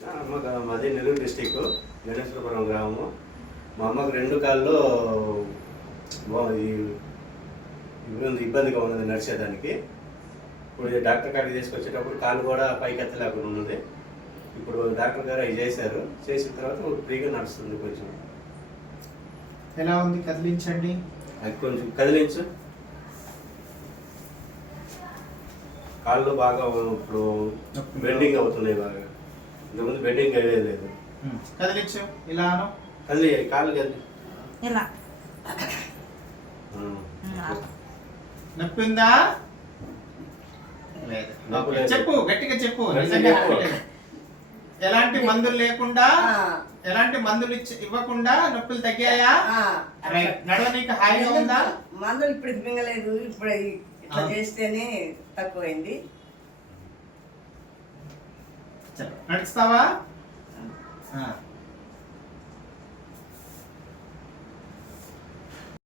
మాది నెల్లూరు డిస్టిక్ గణేశ్వరపురం గ్రామము. మా అమ్మకు 2 కాళ్ళు ఇబ్బందిగా ఉన్నది నడిచేదానికి. ఇప్పుడు డాక్టర్ కాడికి తీసుకొచ్చేటప్పుడు కాళ్ళు కూడా పైకి ఎత్తలేకుండా ఉన్నది. ఇప్పుడు డాక్టర్ గారు అవి చేశారు. చేసిన తర్వాత ఫ్రీగా నడుస్తుంది. కొంచెం ఎలా ఉంది? కదిలించండి. అది కొంచెం కదిలించు. కాళ్ళు బాగా ఇప్పుడు బెండింగ్ అవుతున్నాయి. బాగా ఇంతకుముందు బెండింగ్ అయ్యేలేదు. కదిలించు. ఇలాను కదిలి కాళ్ళు కదిలి. ఇలా నొప్పిందా? చెప్పు, గట్టిగా చెప్పు. ఎలాంటి మందులు లేకుండా, ఎలాంటి మందులు ఇవ్వకుండా నొప్పులు తగ్గాయా? నడవనీకి హాయిగా ఉందా? మందులు ఇప్పుడు మింగలేదు. ఇప్పుడు ఇట్లా చేస్తేనే తక్కువైంది. నడుస్తావా?